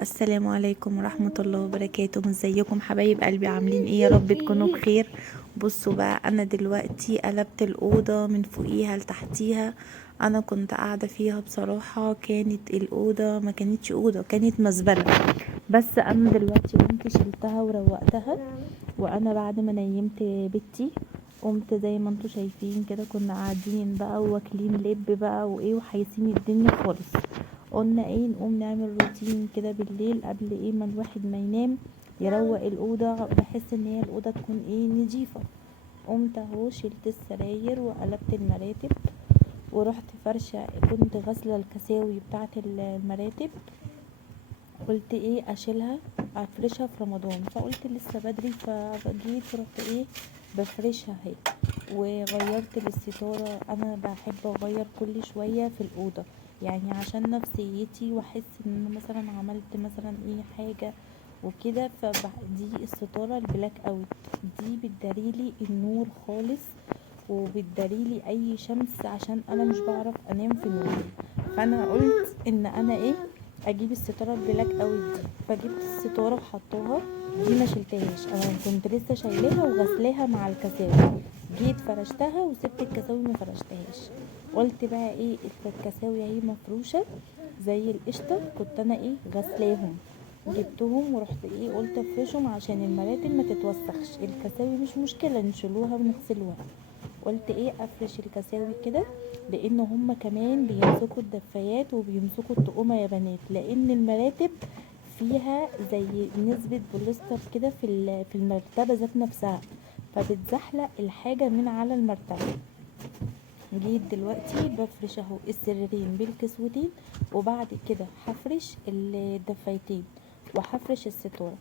السلام عليكم ورحمة الله وبركاته. ازيكم حبايب قلبي؟ عاملين ايه؟ يا رب تكونوا بخير. بصوا بقى، انا دلوقتي قلبت الأوضة من فوقيها لتحتيها. انا كنت قاعدة فيها بصراحة، كانت الأوضة ما كانتش أوضة، كانت مزبلة. بس انا دلوقتي قمت شلتها وروقتها، وانا بعد ما نيمت بنتي قمت زي ما انتوا شايفين كده. كنا قاعدين بقى واكلين لب بقى وايه وحايسين الدنيا خالص. قلنا ايه، نقوم نعمل روتين كده بالليل قبل ايه ما الواحد ما ينام، يروق الاوضه بحس ان هي الاوضه تكون ايه نضيفه. قمت اهو شلت السراير وقلبت المراتب ورحت فرشه، كنت غاسله الكساوي بتاعه المراتب. قلت ايه اشيلها افرشها في رمضان، فقلت لسه بدري، فجيت رحت ايه بفرشها اهي. وغيرت الستارة، انا بحب اغير كل شوية في الأوضة، يعني عشان نفسيتي واحس ان أنا مثلا عملت مثلا ايه حاجة وكده. دي الستارة البلاك اوت، دي بتداريلي النور خالص وبتداريلي اي شمس، عشان انا مش بعرف انام في النور. فانا قلت ان انا ايه اجيب الستاره البلاك اوت دي، فجبت الستاره وحطوها. دي ما شلتهاش، انا كنت لسه شايلاها وغسلاها مع الكساوي. جيت فرشتها وسبت الكساوي ما فرشتهاش. قلت بقى ايه، الكساوي اهي مفروشه زي القشطه، كنت انا ايه غسلاهم. جبتهم ورحت ايه قلت افرشهم عشان المراتب ما تتوسخش. الكساوي مش مشكله، نشيلوها ونغسلوها. قلت ايه افرش الكساوي كده، لان هما كمان بيمسكوا الدفايات وبيمسكوا الطقومة يا بنات، لان المراتب فيها زي نسبة بوليستر كده في المرتبة ذات نفسها، فبتزحلق الحاجة من على المرتبة. جيت دلوقتي بفرش اهو السريرين بالكسوتين، وبعد كده هفرش الدفايتين وهفرش الستورة.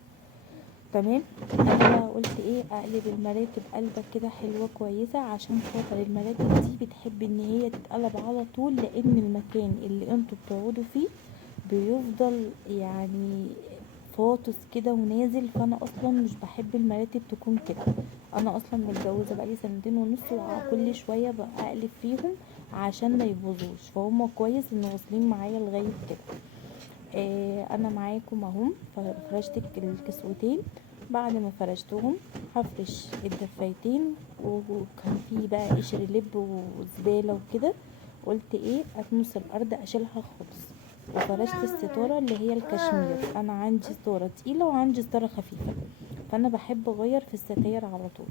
تمام. انا بقى قلت ايه اقلب المراتب قلبة كده حلوة كويسة، عشان خاطر المراتب دي بتحب ان هي تتقلب على طول، لان المكان اللي انتوا بتقعدوا فيه بيفضل يعني فاطس كده ونازل. فانا اصلا مش بحب المراتب تكون كده. انا اصلا متجوزه بقالي سنتين ونص، وكل شويه بقلب فيهم عشان ما يبوظوش، فهم كويس ان واصلين معايا لغايه كده. انا معاكم اهو. فرشت الكسوتين، بعد ما فرشتهم هفرش الدفايتين. وكان في بقى قشر لب وزباله وكده، قلت ايه اكنس الارض اشيلها خالص. وفرشت الستاره اللي هي الكشمير، انا عندي ستاره تقيله وعندي ستاره خفيفه، فانا بحب اغير في الستاير على طول.